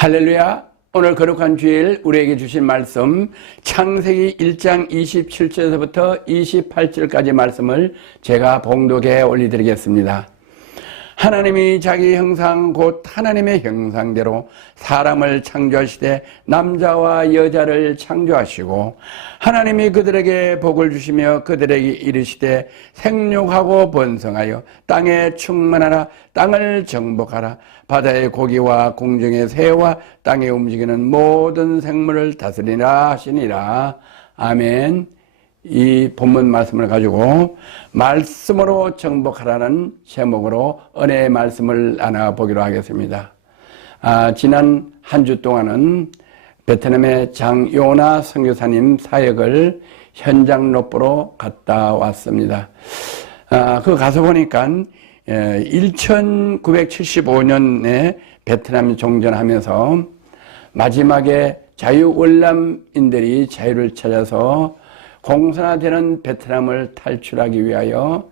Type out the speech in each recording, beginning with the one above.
할렐루야. 오늘 거룩한 주일 우리에게 주신 말씀 창세기 1장 27절에서부터 28절까지 말씀을 제가 봉독해 올려드리겠습니다. 하나님이 자기 형상 곧 하나님의 형상대로 사람을 창조하시되 남자와 여자를 창조하시고 하나님이 그들에게 복을 주시며 그들에게 이르시되 생육하고 번성하여 땅에 충만하라. 땅을 정복하라. 바다의 고기와 공중의 새와 땅에 움직이는 모든 생물을 다스리라 하시니라. 아멘. 이 본문 말씀을 가지고 말씀으로 정복하라는 제목으로 은혜의 말씀을 나눠보기로 하겠습니다. 지난 한 주 동안은 베트남의 장요나 선교사님 사역을 현장 롭보로 갔다 왔습니다. 그 가서 보니까 1975년에 베트남이 종전하면서 마지막에 자유월남인들이 자유를 찾아서 공산화되는 베트남을 탈출하기 위하여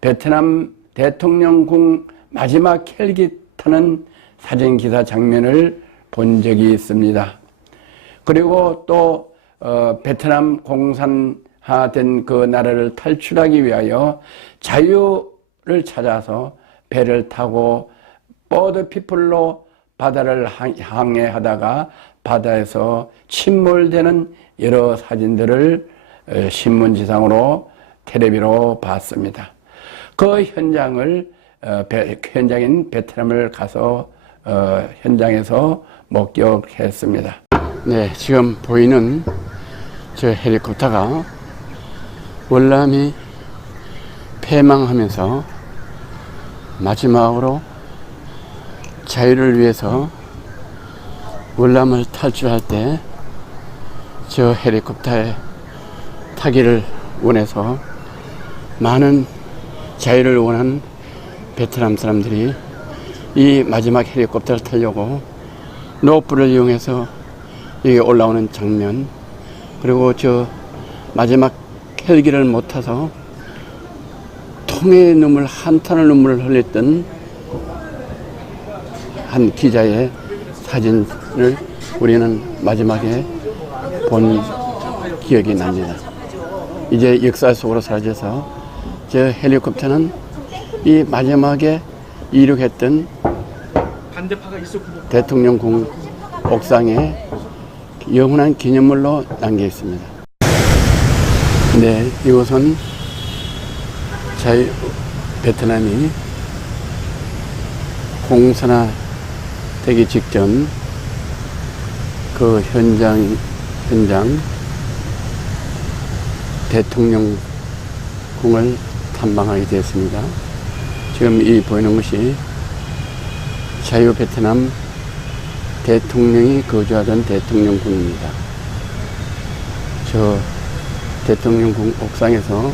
베트남 대통령궁 마지막 헬기 타는 사진기사 장면을 본 적이 있습니다. 그리고 또 베트남 공산화된 그 나라를 탈출하기 위하여 자유를 찾아서 배를 타고 버드 피플로 바다를 항해하다가 바다에서 침몰되는 여러 사진들을 신문지상으로 텔레비로 봤습니다. 그 현장을 현장인 베트남을 가서 현장에서 목격했습니다. 네, 지금 보이는 저 헬리콥터가 월남이 패망하면서 마지막으로 자유를 위해서 월남을 탈출할 때 저 헬리콥터에 타기를 원해서 많은 자유를 원하는 베트남 사람들이 이 마지막 헬리콥터를 타려고 로프를 이용해서 여기 올라오는 장면, 그리고 저 마지막 헬기를 못 타서 통의 눈물, 한탄의 눈물을 흘렸던 한 기자의 사진을 우리는 마지막에 본 기억이 납니다. 이제 역사 속으로 사라져서 저 헬리콥터는 이 마지막에 이륙했던 대통령궁 옥상에 영원한 기념물로 남겨 있습니다. 네, 이곳은 베트남이 공산화되기 직전 그 현장 대통령궁을 탐방하게 되었습니다. 지금 이 보이는 것이 자유 베트남 대통령이 거주하던 대통령궁입니다. 저 대통령궁 옥상에서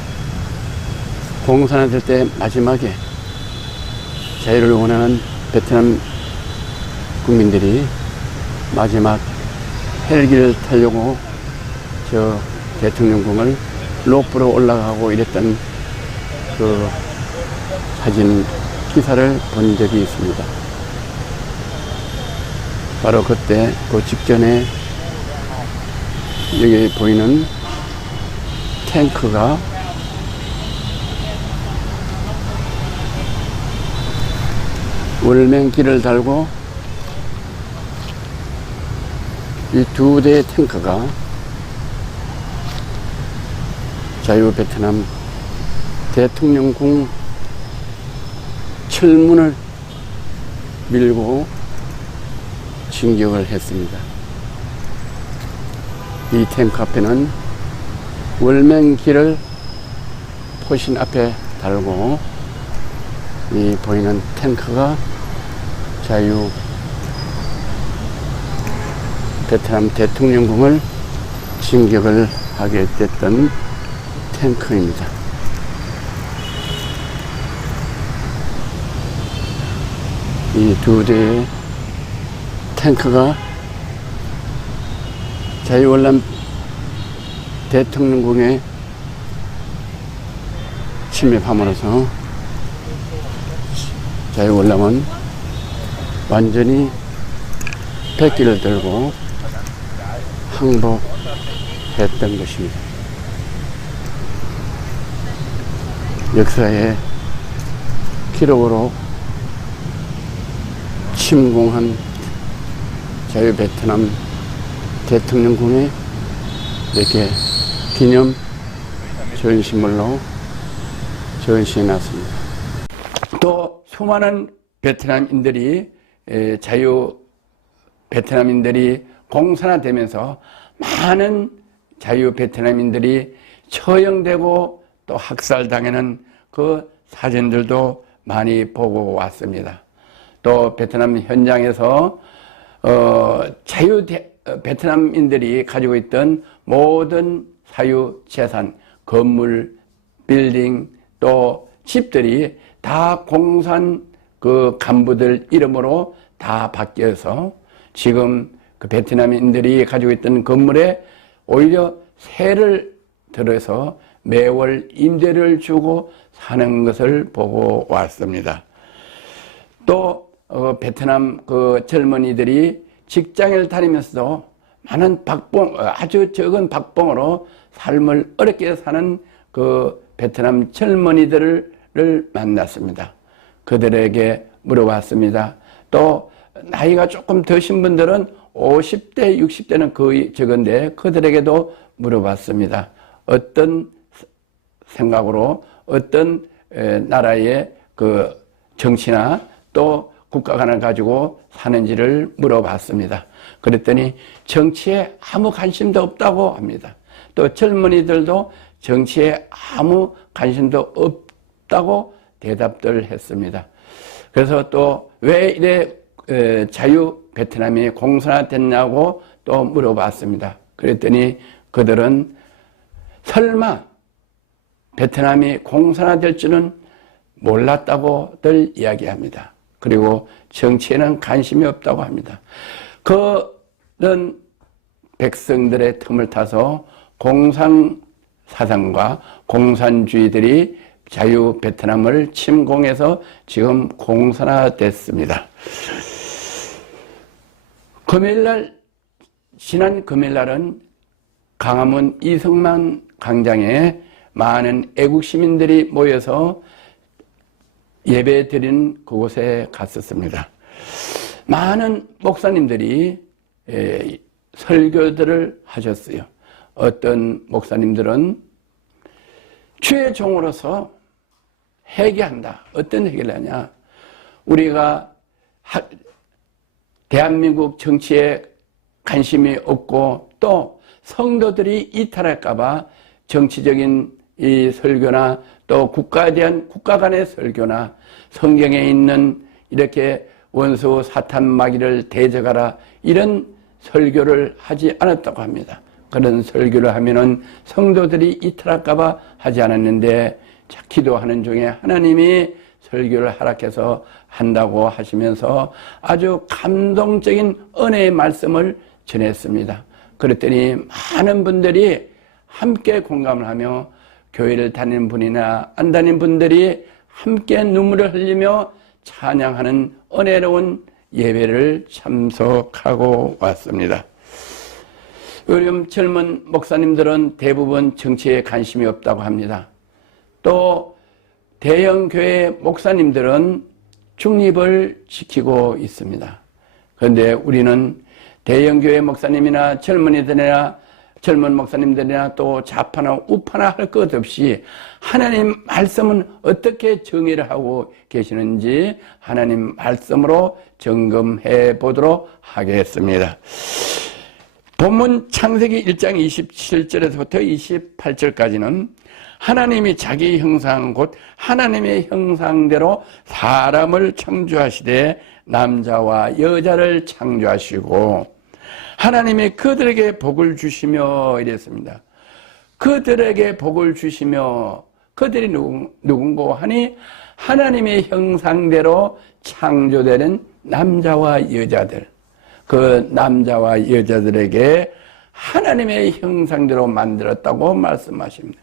공산화될 때 마지막에 자유를 원하는 베트남 국민들이 마지막 헬기를 타려고 저 대통령궁을 로프로 올라가고 이랬던 그 사진 기사를 본 적이 있습니다. 바로 그때 그 직전에 여기 보이는 탱크가 월맹길을 달고 이 두 대의 탱크가 자유 베트남 대통령궁 철문을 밀고 진격을 했습니다. 이 탱크 앞에는 월맹길을 포신 앞에 달고 이 보이는 탱크가 자유 베트남 대통령궁을 진격을 하게 됐던 탱크입니다. 이 두 대의 탱크가 자유월남 대통령궁에 침입함으로써 자유월남은 완전히 백기를 들고 항복했던 것입니다. 역사의 기록으로 침공한 자유 베트남 대통령궁에 이렇게 기념 전시물로 전시해 놨습니다. 또 수많은 베트남인들이 자유 베트남인들이 공산화되면서 많은 자유 베트남인들이 처형되고 또 학살당하는 그 사진들도 많이 보고 왔습니다. 또 베트남 현장에서 자유 베트남인들이 가지고 있던 모든 사유 재산, 건물, 빌딩, 또 집들이 다 공산 그 간부들 이름으로 다 바뀌어서 지금 그 베트남인들이 가지고 있던 건물에 오히려 세를 들어서 매월 임대를 주고 사는 것을 보고 왔습니다. 또 베트남 그 젊은이들이 직장을 다니면서도 많은 아주 적은 박봉으로 삶을 어렵게 사는 그 베트남 젊은이들을 만났습니다. 그들에게 물어봤습니다. 또 나이가 조금 드신 분들은 50대, 60대는 거의 적은데 그들에게도 물어봤습니다. 어떤 생각으로 어떤 나라의 그 정치나 또 국가관을 가지고 사는지를 물어봤습니다. 그랬더니 정치에 아무 관심도 없다고 합니다. 또 젊은이들도 정치에 아무 관심도 없다고 대답들 했습니다. 그래서 또 왜 이래 자유 베트남이 공산화됐냐고 또 물어봤습니다. 그랬더니 그들은 설마 베트남이 공산화될 줄은 몰랐다고들 이야기합니다. 그리고 정치에는 관심이 없다고 합니다. 그런 백성들의 틈을 타서 공산 사상과 공산주의들이 자유 베트남을 침공해서 지금 공산화됐습니다. 지난 금요일날은 광화문 이성만 광장에 많은 애국 시민들이 모여서 예배 드린 그곳에 갔었습니다. 많은 목사님들이 설교들을 하셨어요. 어떤 목사님들은 주의 종으로서 회개한다. 어떤 회개를 하냐? 우리가 대한민국 정치에 관심이 없고 또 성도들이 이탈할까봐 정치적인 이 설교나 또 국가에 대한 국가 간의 설교나 성경에 있는 이렇게 원수 사탄 마귀를 대적하라 이런 설교를 하지 않았다고 합니다. 그런 설교를 하면은 성도들이 이탈할까봐 하지 않았는데 기도하는 중에 하나님이 설교를 허락해서 한다고 하시면서 아주 감동적인 은혜의 말씀을 전했습니다. 그랬더니 많은 분들이 함께 공감을 하며 교회를 다니는 분이나 안 다니는 분들이 함께 눈물을 흘리며 찬양하는 은혜로운 예배를 참석하고 왔습니다. 요즘 젊은 목사님들은 대부분 정치에 관심이 없다고 합니다. 또 대형 교회 목사님들은 중립을 지키고 있습니다. 그런데 우리는 대형 교회 목사님이나 젊은 목사님들이나 또 좌파나 우파나 할 것 없이 하나님 말씀은 어떻게 정의를 하고 계시는지 하나님 말씀으로 점검해 보도록 하겠습니다. 본문 창세기 1장 27절에서부터 28절까지는 하나님이 자기 형상 곧 하나님의 형상대로 사람을 창조하시되 남자와 여자를 창조하시고 하나님이 그들에게 복을 주시며 이랬습니다. 그들에게 복을 주시며 그들이 누군고 하니 하나님의 형상대로 창조되는 남자와 여자들, 그 남자와 여자들에게 하나님의 형상대로 만들었다고 말씀하십니다.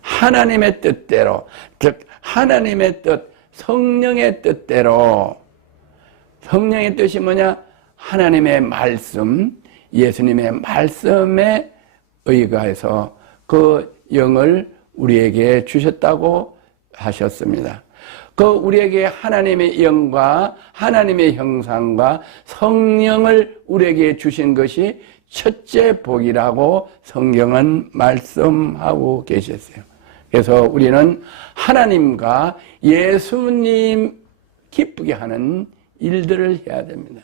하나님의 뜻대로, 즉 하나님의 뜻, 성령의 뜻대로. 성령의 뜻이 뭐냐? 하나님의 말씀, 예수님의 말씀에 의거해서 그 영을 우리에게 주셨다고 하셨습니다. 그 우리에게 하나님의 영과 하나님의 형상과 성령을 우리에게 주신 것이 첫째 복이라고 성경은 말씀하고 계셨어요. 그래서 우리는 하나님과 예수님 기쁘게 하는 일들을 해야 됩니다.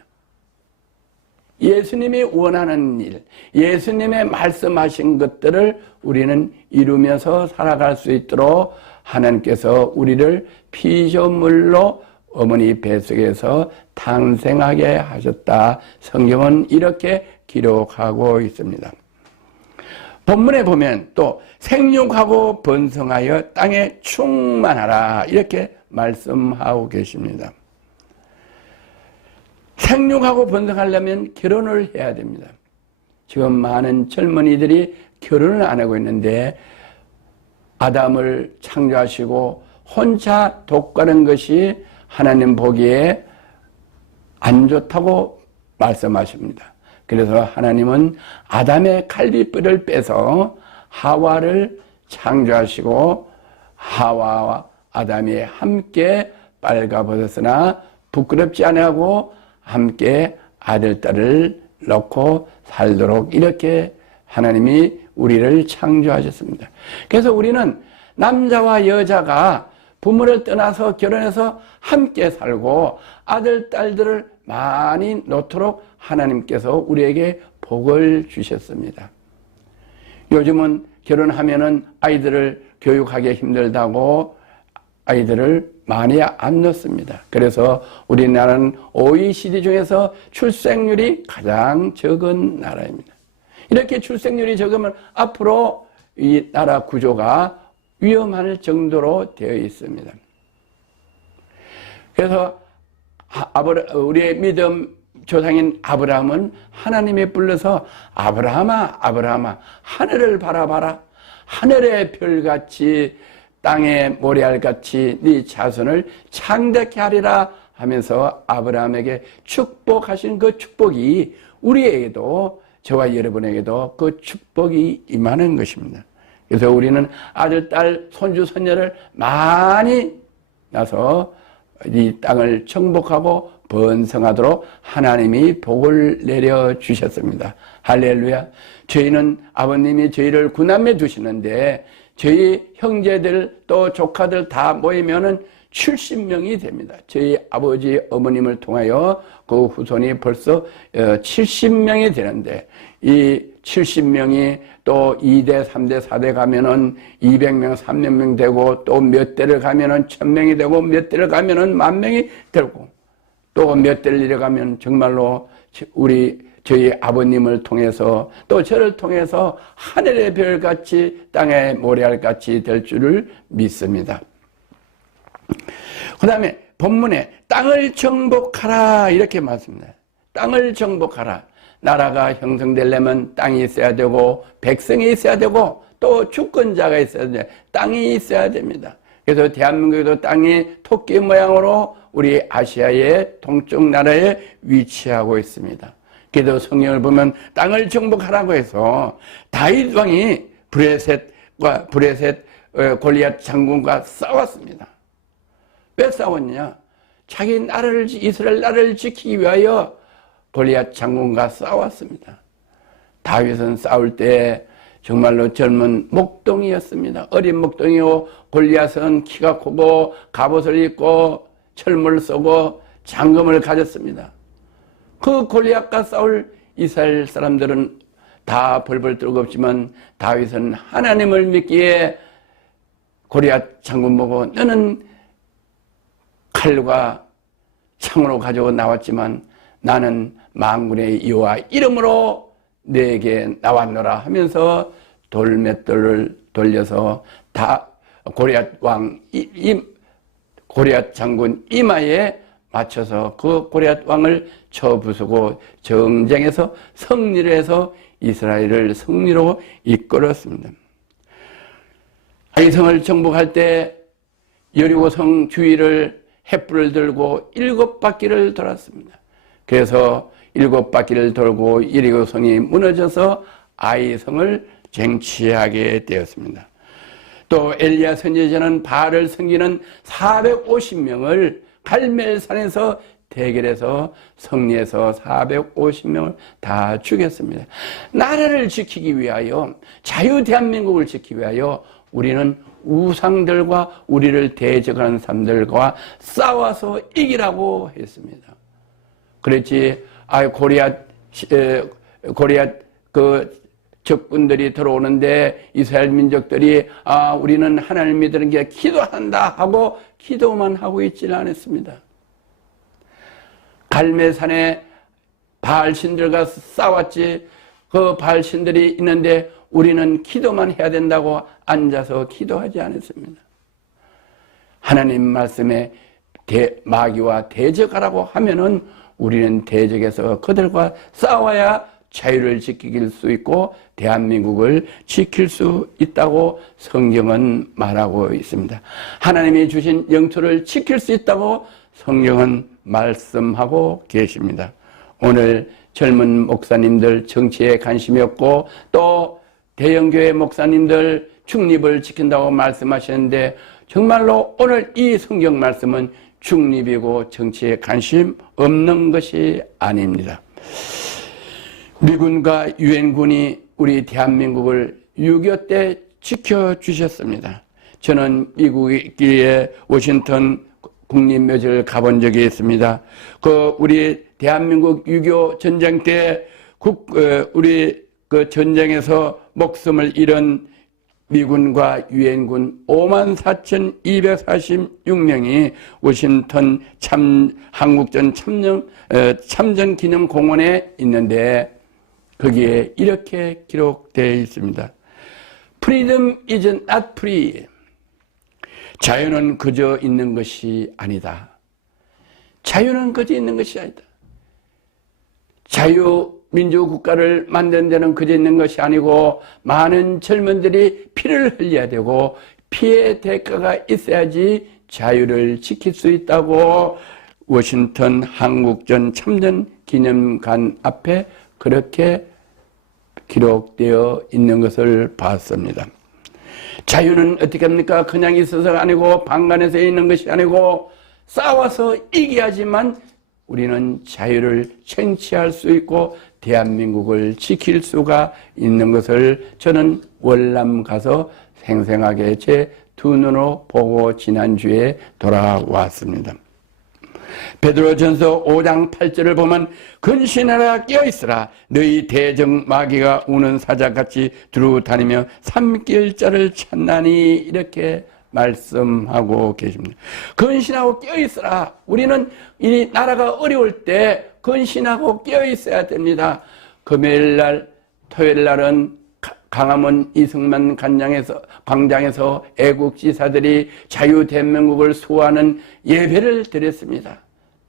예수님이 원하는 일, 예수님의 말씀하신 것들을 우리는 이루면서 살아갈 수 있도록 하나님께서 우리를 피조물로 어머니 뱃속에서 탄생하게 하셨다. 성경은 이렇게 기록하고 있습니다. 본문에 보면 또 생육하고 번성하여 땅에 충만하라 이렇게 말씀하고 계십니다. 생육하고 번성하려면 결혼을 해야 됩니다. 지금 많은 젊은이들이 결혼을 안 하고 있는데 아담을 창조하시고 혼자 독가는 것이 하나님 보기에 안 좋다고 말씀하십니다. 그래서 하나님은 아담의 갈비뼈를 빼서 하와를 창조하시고 하와와 아담이 함께 빨가벗었으나 부끄럽지 아니하고 함께 아들, 딸을 낳고 살도록 이렇게 하나님이 우리를 창조하셨습니다. 그래서 우리는 남자와 여자가 부모를 떠나서 결혼해서 함께 살고 아들, 딸들을 많이 놓도록 하나님께서 우리에게 복을 주셨습니다. 요즘은 결혼하면은 아이들을 교육하기 힘들다고 아이들을 많이 안 낳습니다. 그래서 우리나라는 OECD 중에서 출생률이 가장 적은 나라입니다. 이렇게 출생률이 적으면 앞으로 이 나라 구조가 위험할 정도로 되어 있습니다. 그래서 우리의 믿음 조상인 아브라함은 하나님이 불러서 아브라함아 아브라함아 하늘을 바라봐라. 하늘의 별같이 땅의 모래알같이 네 자손을 창대케 하리라 하면서 아브라함에게 축복하신 그 축복이 우리에게도 저와 여러분에게도 그 축복이 임하는 것입니다. 그래서 우리는 아들, 딸, 손주, 손녀를 많이 낳아서 이 땅을 정복하고 번성하도록 하나님이 복을 내려주셨습니다. 할렐루야. 저희는 아버님이 저희를 구남에 두시는데 저희 형제들 또 조카들 다 모이면은 70명이 됩니다. 저희 아버지 어머님을 통하여 그 후손이 벌써 70명이 되는데 이 70명이 또 2대, 3대, 4대 가면은 200명, 300명 되고 또 몇 대를 가면은 1000명이 되고 몇 대를 가면은 10,000명이 되고 또 몇 대를 이뤄가면 정말로 저희 아버님을 통해서 또 저를 통해서 하늘의 별같이 땅의 모래알같이 될 줄을 믿습니다. 그 다음에 본문에 땅을 정복하라 이렇게 말씀합니다. 땅을 정복하라. 나라가 형성되려면 땅이 있어야 되고 백성이 있어야 되고 또 주권자가 있어야 돼. 땅이 있어야 됩니다. 그래서 대한민국에도 땅이 토끼 모양으로 우리 아시아의 동쪽 나라에 위치하고 있습니다. 그래도 성경을 보면 땅을 정복하라고 해서 다윗 왕이 브레셋 골리앗 장군과 싸웠습니다. 왜 싸웠냐? 자기 나라를 이스라엘 나라를 지키기 위하여 골리앗 장군과 싸웠습니다. 다윗은 싸울 때 정말로 젊은 목동이었습니다. 어린 목동이요. 골리앗은 키가 크고 갑옷을 입고 철문을 쏘고 장검을 가졌습니다. 그 골리앗과 싸울 이스라엘 사람들은 다 벌벌 떨고 없지만 다윗은 하나님을 믿기에 골리앗 장군 보고 너는 칼과 창으로 가지고 나왔지만 나는 만군의 여호와 이름으로 내게 나왔노라 하면서 돌맷돌을 돌려서 다 골리앗 장군 이마에 맞춰서 그 골리앗 왕을 쳐 부수고 정쟁에서 승리를 해서 이스라엘을 승리로 이끌었습니다. 아이성을 정복할 때 여리고성 주위를 횃불을 들고 7바퀴를 돌았습니다. 그래서 7바퀴를 돌고 여리고성이 무너져서 아이성을 쟁취하게 되었습니다. 또 엘리야 선지자는 바알을 섬기는 450명을 갈멜산에서 대결해서 승리해서 450명을 다 죽였습니다. 나라를 지키기 위하여, 자유 대한민국을 지키기 위하여 우리는 우상들과 우리를 대적하는 사람들과 싸워서 이기라고 했습니다. 그랬지, 고리앗 그 적군들이 들어오는데 이스라엘 민족들이 우리는 하나님을 믿는 게 기도한다 하고 기도만 하고 있지는 않았습니다. 갈멜산에 바알신들과 싸웠지. 그 바알신들이 있는데 우리는 기도만 해야 된다고 앉아서 기도하지 않았습니다. 하나님 말씀에 마귀와 대적하라고 하면은 우리는 대적해서 그들과 싸워야 자유를 지킬 수 있고 대한민국을 지킬 수 있다고 성경은 말하고 있습니다. 하나님이 주신 영토를 지킬 수 있다고 성경은 말씀하고 계십니다. 오늘 젊은 목사님들 정치에 관심이 없고 또 대형교회 목사님들 중립을 지킨다고 말씀하셨는데 정말로 오늘 이 성경 말씀은 중립이고 정치에 관심 없는 것이 아닙니다. 미군과 유엔군이 우리 대한민국을 6.25 때 지켜주셨습니다. 저는 미국의 워싱턴 국립묘지를 가본 적이 있습니다. 우리 대한민국 6.25 전쟁 때 우리 그 전쟁에서 목숨을 잃은 미군과 유엔군 54,246명이 워싱턴 한국전 참전 기념 공원에 있는데 거기에 이렇게 기록되어 있습니다. Freedom is not free. 자유는 그저 있는 것이 아니다. 자유는 그저 있는 것이 아니다. 자유민주국가를 만드는 데는 그저 있는 것이 아니고 많은 젊은들이 피를 흘려야 되고 피의 대가가 있어야지 자유를 지킬 수 있다고 워싱턴 한국전 참전 기념관 앞에 그렇게 기록되어 있는 것을 봤습니다. 자유는 어떻게 합니까? 그냥 있어서가 아니고 방관해서 있는 것이 아니고 싸워서 이겨야지만 우리는 자유를 쟁취할 수 있고 대한민국을 지킬 수가 있는 것을 저는 월남 가서 생생하게 제 두 눈으로 보고 지난주에 돌아왔습니다. 베드로전서 5장 8절을 보면 근신하라 깨어있으라 너희 대적 마귀가 우는 사자같이 두루 다니며 삼킬 자를 찾나니 이렇게 말씀하고 계십니다. 근신하고 깨어있으라. 우리는 이 나라가 어려울 때 근신하고 깨어있어야 됩니다. 금요일날 토요일날은 강화문 이승만 광장에서 애국지사들이 자유대한민국을 수호하는 예배를 드렸습니다.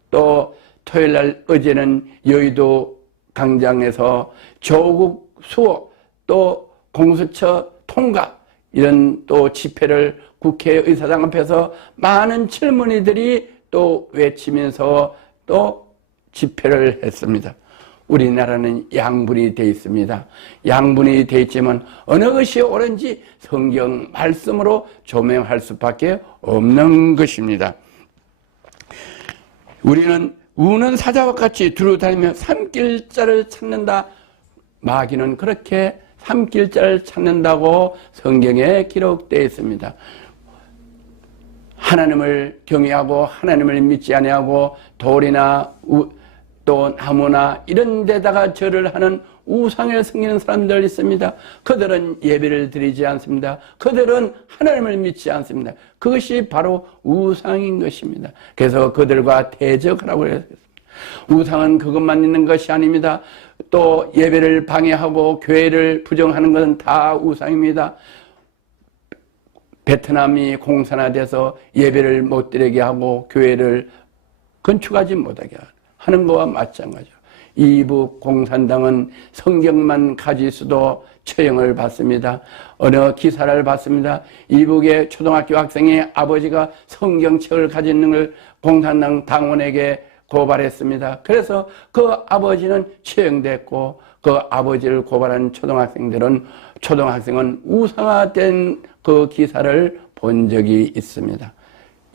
또 토요일날 어제는 여의도 광장에서 조국 수호 또 공수처 통과 이런 또 집회를 국회의사당 앞에서 많은 젊은이들이 또 외치면서 또 집회를 했습니다. 우리나라는 양분이 되어 있습니다. 양분이 되어 있지만 어느 것이 옳은지 성경 말씀으로 조명할 수밖에 없는 것입니다. 우리는 우는 사자와 같이 두루다니며 삼킬 자를 찾는다. 마귀는 그렇게 삼킬 자를 찾는다고 성경에 기록되어 있습니다. 하나님을 경외하고 하나님을 믿지 아니하고 돌이나 또 나무나 이런 데다가 절을 하는 우상을 섬기는 사람들 있습니다. 그들은 예배를 드리지 않습니다. 그들은 하나님을 믿지 않습니다. 그것이 바로 우상인 것입니다. 그래서 그들과 대적하라고 했습니다. 우상은 그것만 있는 것이 아닙니다. 또 예배를 방해하고 교회를 부정하는 것은 다 우상입니다. 베트남이 공산화돼서 예배를 못 드리게 하고 교회를 건축하지 못하게 하는 것과 마찬가지죠. 이북 공산당은 성경만 가질 수도 처형을 받습니다. 어느 기사를 봤습니다. 이북의 초등학교 학생의 아버지가 성경책을 가지는 걸 공산당 당원에게 고발했습니다. 그래서 그 아버지는 처형됐고 그 아버지를 고발한 초등학생은 우상화된 그 기사를 본 적이 있습니다.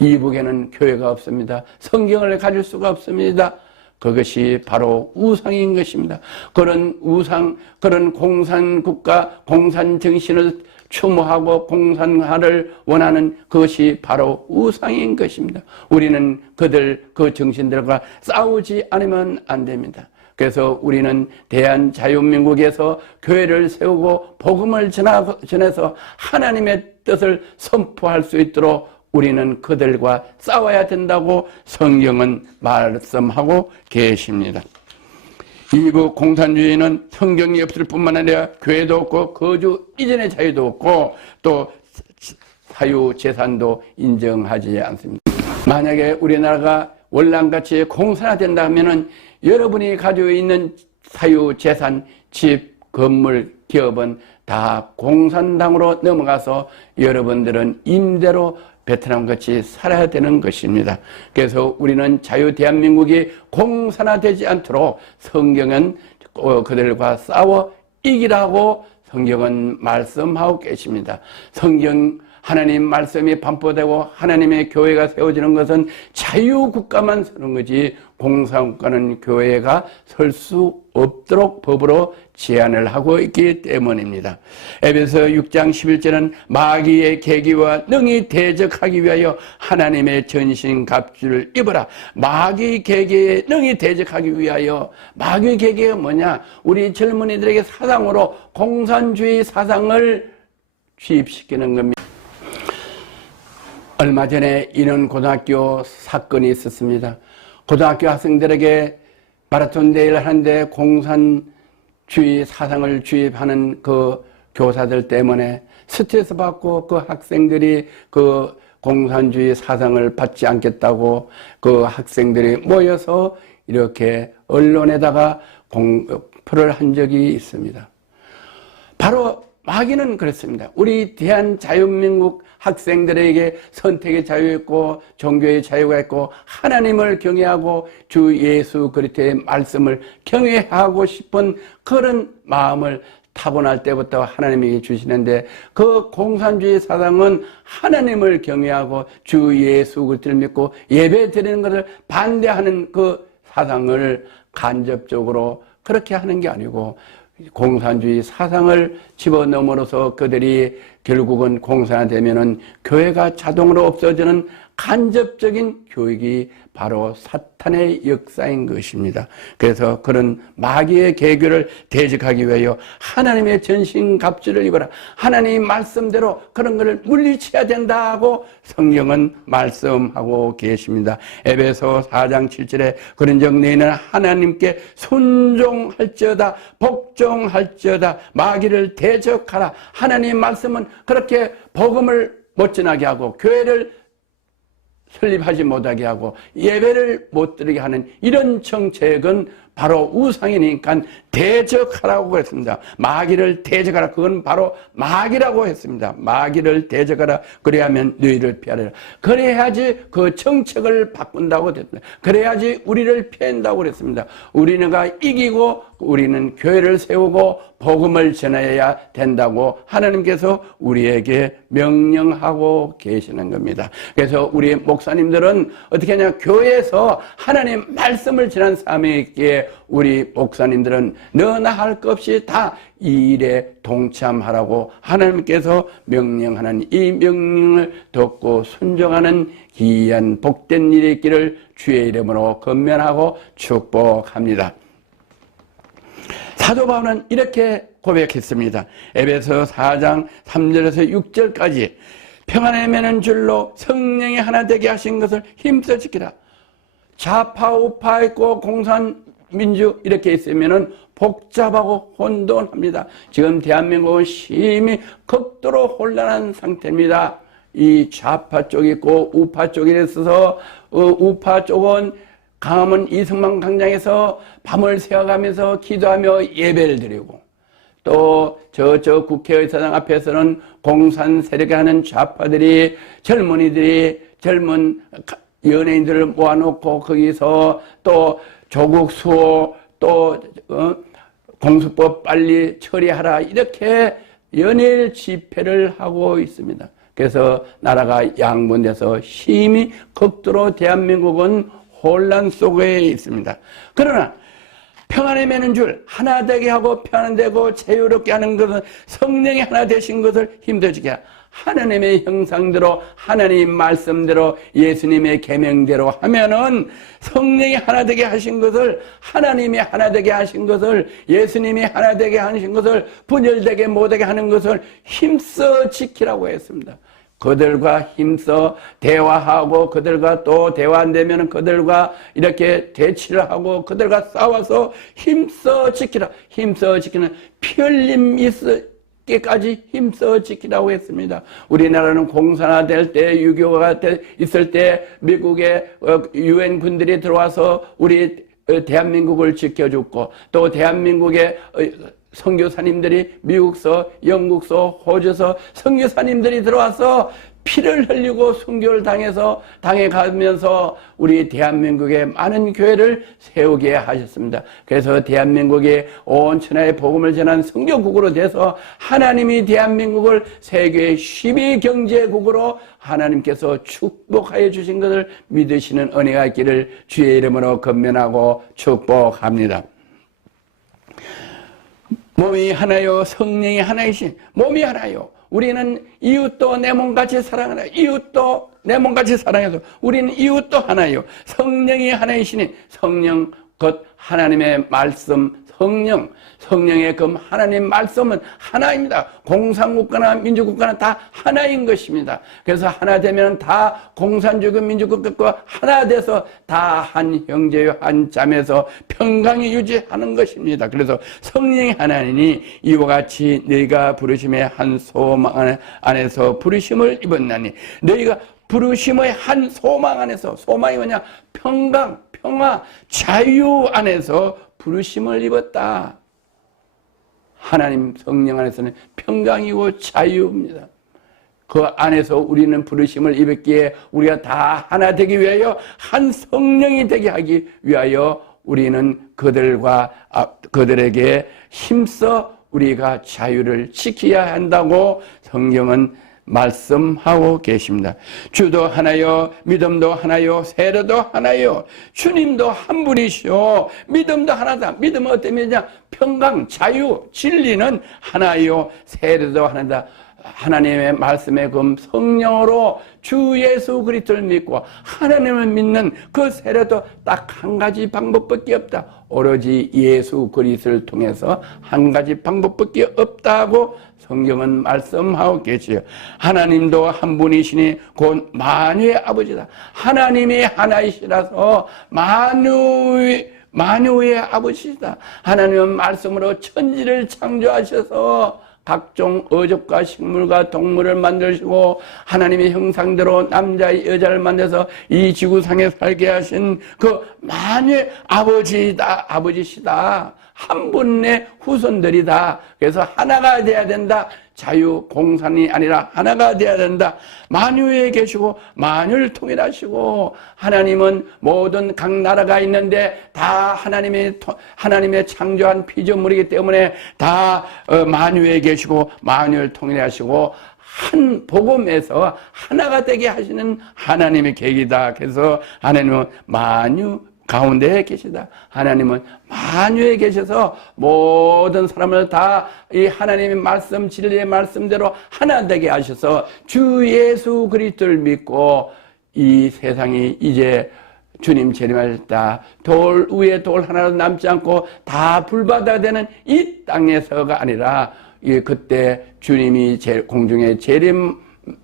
이북에는 교회가 없습니다. 성경을 가질 수가 없습니다. 그것이 바로 우상인 것입니다. 그런 우상, 그런 공산국가, 공산정신을 추모하고 공산화를 원하는 그것이 바로 우상인 것입니다. 우리는 그 정신들과 싸우지 않으면 안 됩니다. 그래서 우리는 대한자유민국에서 교회를 세우고 복음을 전해서 하나님의 뜻을 선포할 수 있도록 우리는 그들과 싸워야 된다고 성경은 말씀하고 계십니다. 이북 공산주의는 성경이 없을 뿐만 아니라 교회도 없고 거주 이전의 자유도 없고 또 사유재산도 인정하지 않습니다. 만약에 우리나라가 월남같이 공산화된다 하면은 여러분이 가지고 있는 사유재산, 집, 건물, 기업은 다 공산당으로 넘어가서 여러분들은 임대로 베트남같이 살아야 되는 것입니다. 그래서 우리는 자유 대한민국이 공산화되지 않도록 성경은 그들과 싸워 이기라고 성경은 말씀하고 계십니다. 하나님 말씀이 반포되고 하나님의 교회가 세워지는 것은 자유국가만 서는 거지 공산국가는 교회가 설 수 없도록 법으로 제한을 하고 있기 때문입니다. 에베소 6장 11절은 마귀의 계기와 능히 대적하기 위하여 하나님의 전신갑주를 입어라. 마귀의 계기에 능히 대적하기 위하여, 마귀의 계기가 뭐냐? 우리 젊은이들에게 사상으로 공산주의 사상을 주입시키는 겁니다. 얼마 전에 인원고등학교 사건이 있었습니다. 고등학교 학생들에게 마라톤 대회를 하는데 공산주의 사상을 주입하는 그 교사들 때문에 스트레스 받고 그 학생들이 그 공산주의 사상을 받지 않겠다고 그 학생들이 모여서 이렇게 언론에다가 공표를 한 적이 있습니다. 바로 마귀는 그렇습니다. 우리 대한자유민국 학생들에게 선택의 자유 있고 종교의 자유가 있고 하나님을 경외하고 주 예수 그리스도의 말씀을 경외하고 싶은 그런 마음을 타고날 때부터 하나님이 주시는데, 그 공산주의 사상은 하나님을 경외하고 주 예수 그리스도를 믿고 예배 드리는 것을 반대하는 그 사상을 간접적으로 그렇게 하는 게 아니고, 공산주의 사상을 집어넣음으로써 그들이 결국은 공산화되면은 교회가 자동으로 없어지는 간접적인 교육이 바로 사탄의 역사인 것입니다. 그래서 그런 마귀의 계교를 대적하기 위하여 하나님의 전신갑주를 입어라. 하나님 말씀대로 그런 것을 물리쳐야 된다고 성경은 말씀하고 계십니다. 에베소 4장 7절에 그런즉 너희는 하나님께 순종할지어다 복종할지어다 마귀를 대적하라. 하나님 말씀은 그렇게 복음을 못 전하게 하고 교회를 설립하지 못하게 하고 예배를 못 드리게 하는 이런 정책은 바로 우상이니까 대적하라고 했습니다. 마귀를 대적하라. 그건 바로 마귀라고 했습니다. 마귀를 대적하라. 그래야만 너희를 피하리라. 그래야지 그 정책을 바꾼다고 했습니다. 그래야지 우리를 피한다고 그랬습니다. 우리가 이기고 우리는 교회를 세우고 복음을 전해야 된다고 하나님께서 우리에게 명령하고 계시는 겁니다. 그래서 우리 목사님들은 어떻게 하냐, 교회에서 하나님 말씀을 전한 사람이 있기에 우리 목사님들은 너나 할 것 없이 다 이 일에 동참하라고 하나님께서 명령하는 이 명령을 듣고 순종하는 귀한 복된 일이 있기를 주의 이름으로 권면하고 축복합니다. 사도 바울은 이렇게 고백했습니다. 에베소 4장 3절에서 6절까지 평안에 매는 줄로 성령이 하나 되게 하신 것을 힘써 지키라. 좌파 우파 있고 공산민주 이렇게 있으면은 복잡하고 혼돈합니다. 지금 대한민국은 심히 극도로 혼란한 상태입니다. 이 좌파 쪽이 있고 우파 쪽이 있어서 우파 쪽은 강화문 이승만 광장에서 밤을 새워가면서 기도하며 예배를 드리고, 또 저쪽 국회의사당 앞에서는 공산 세력이 하는 좌파들이 젊은 연예인들을 모아놓고 거기서 또 조국 수호 또 공수법 빨리 처리하라 이렇게 연일 집회를 하고 있습니다. 그래서 나라가 양분돼서 힘이 극도로 대한민국은 혼란 속에 있습니다. 그러나 평안에 매는 줄 하나 되게 하고 평안되고 자유롭게 하는 것은 성령이 하나 되신 것을 힘들지게 하나님의 형상대로 하나님 말씀대로 예수님의 계명대로 하면은 성령이 하나 되게 하신 것을 하나님이 하나 되게 하신 것을 예수님이 하나 되게 하신 것을 분열되게 못하게 하는 것을 힘써 지키라고 했습니다. 그들과 힘써 대화하고 그들과 또 대화 안 되면 그들과 이렇게 대치를 하고 그들과 싸워서 힘써 지키라. 힘써 지키는 피 흘림 있기까지 힘써 지키라고 했습니다. 우리나라는 공산화될 때 6.25가 있을 때 미국의 유엔 군들이 들어와서 우리 대한민국을 지켜줬고 또 대한민국의 선교사님들이 미국서, 영국서, 호주서 선교사님들이 들어와서 피를 흘리고 순교를 당해가면서 우리 대한민국의 많은 교회를 세우게 하셨습니다. 그래서 대한민국이 온 천하의 복음을 전한 선교국으로 돼서 하나님이 대한민국을 세계의 12경제국으로 하나님께서 축복하여 주신 것을 믿으시는 은혜가 있기를 주의 이름으로 건면하고 축복합니다. 몸이 하나요, 성령이 하나이신 몸이 하나요. 우리는 이웃도 내 몸같이 사랑하라. 이웃도 내 몸같이 사랑해서 우리는 이웃도 하나요. 성령이 하나이시니 성령 곧 하나님의 말씀 성령의 그 하나님 말씀은 하나입니다. 공산국가나 민주국가나 다 하나인 것입니다. 그래서 하나 되면 다 공산주의 민주국가가 하나 돼서 다 한 형제요 한 자매에서 평강이 유지하는 것입니다. 그래서 성령이 하나이니 이와 같이 너희가 부르심의 한 소망 안에서 부르심을 입었나니 너희가 부르심의 한 소망 안에서 소망이 뭐냐? 평강, 평화, 자유 안에서 부르심을 입었다. 하나님 성령 안에서는 평강이고 자유입니다. 그 안에서 우리는 부르심을 입었기에 우리가 다 하나 되기 위하여 한 성령이 되게 하기 위하여 우리는 그들에게 힘써 우리가 자유를 지켜야 한다고 성경은 말씀하고 계십니다. 주도 하나요, 믿음도 하나요, 세례도 하나요. 주님도 한 분이시오. 믿음도 하나다. 믿음은 어떤 의미냐? 평강, 자유, 진리는 하나요, 세례도 하나다. 하나님의 말씀의 그 성령으로 주 예수 그리스도를 믿고 하나님을 믿는 그 세례도 딱 한 가지 방법밖에 없다. 오로지 예수 그리스도를 통해서 한 가지 방법밖에 없다고 성경은 말씀하고 계시요. 하나님도 한 분이시니 곧 만유의 아버지다. 하나님이 하나이시라서 만유의 아버지다. 하나님은 말씀으로 천지를 창조하셔서 각종 어족과 식물과 동물을 만드시고 하나님의 형상대로 남자 여자를 만들어서 이 지구상에 살게 하신 그 만유의 아버지시다. 한 분의 후손들이다. 그래서 하나가 돼야 된다. 자유 공산이 아니라 하나가 돼야 된다. 만유에 계시고 만유를 통일하시고 하나님은 모든 각 나라가 있는데 다 하나님의 창조한 피조물이기 때문에 다 만유에 계시고 만유를 통일하시고 한 복음에서 하나가 되게 하시는 하나님의 계획이다. 그래서 하나님은 만유 가운데에 계시다. 하나님은 만유에 계셔서 모든 사람을 다 이 하나님의 말씀, 진리의 말씀대로 하나 되게 하셔서 주 예수 그리스도를 믿고 이 세상이 이제 주님 재림하셨다. 돌 위에 돌 하나도 남지 않고 다 불바다가 되는 이 땅에서가 아니라 그때 주님이 공중에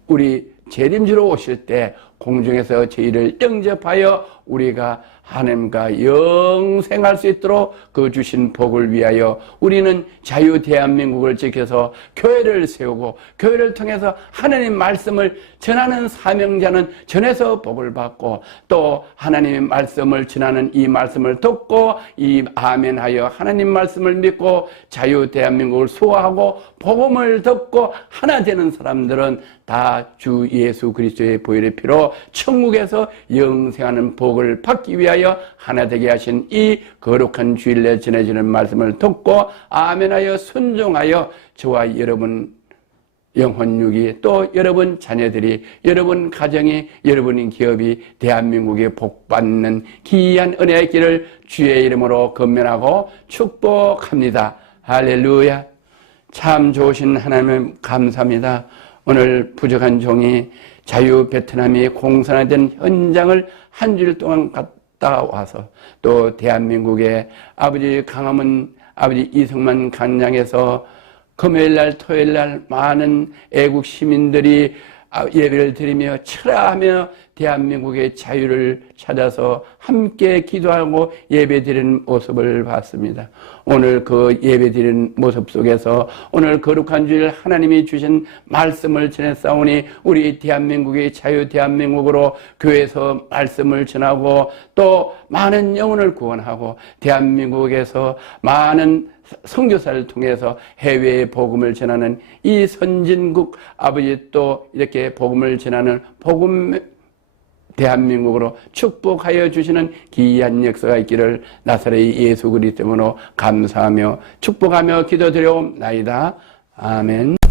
우리 재림주로 오실 때 공중에서 저희를 영접하여 우리가 하나님과 영생할 수 있도록 그 주신 복을 위하여 우리는 자유 대한민국을 지켜서 교회를 세우고 교회를 통해서 하나님 말씀을 전하는 사명자는 전해서 복을 받고 또 하나님의 말씀을 전하는 이 말씀을 듣고 이 아멘하여 하나님 말씀을 믿고 자유 대한민국을 수호하고 복음을 듣고 하나 되는 사람들은 다 주 예수 그리스도의 보혈의 피로 천국에서 영생하는 복을 받기 위하여 하나 되게 하신 이 거룩한 주일에 전해지는 말씀을 듣고 아멘하여 순종하여 저와 여러분 영혼육이 또 여러분 자녀들이 여러분 가정이 여러분 기업이 대한민국에 복받는 귀한 은혜의 길을 주의 이름으로 건면하고 축복합니다. 할렐루야. 참 좋으신 하나님 감사합니다. 오늘 부족한 종이 자유 베트남이 공산화된 현장을 한 주일 동안 갔다 와서 또 대한민국의 아버지 강화문 아버지 이승만 광장에서 금요일날 토요일날 많은 애국 시민들이 예배를 드리며 철야하며 대한민국의 자유를 찾아서 함께 기도하고 예배 드리는 모습을 봤습니다. 오늘 그 예배 드리는 모습 속에서 오늘 거룩한 주일 하나님이 주신 말씀을 전했사오니 우리 대한민국의 자유 대한민국으로 교회에서 말씀을 전하고 또 많은 영혼을 구원하고 대한민국에서 많은 선교사를 통해서 해외에 복음을 전하는 이 선진국 아버지 또 이렇게 복음을 전하는 복음 대한민국으로 축복하여 주시는 귀한 역사가 있기를 나사렛 예수 그리스도 이름으로 감사하며 축복하며 기도드려옵나이다. 아멘.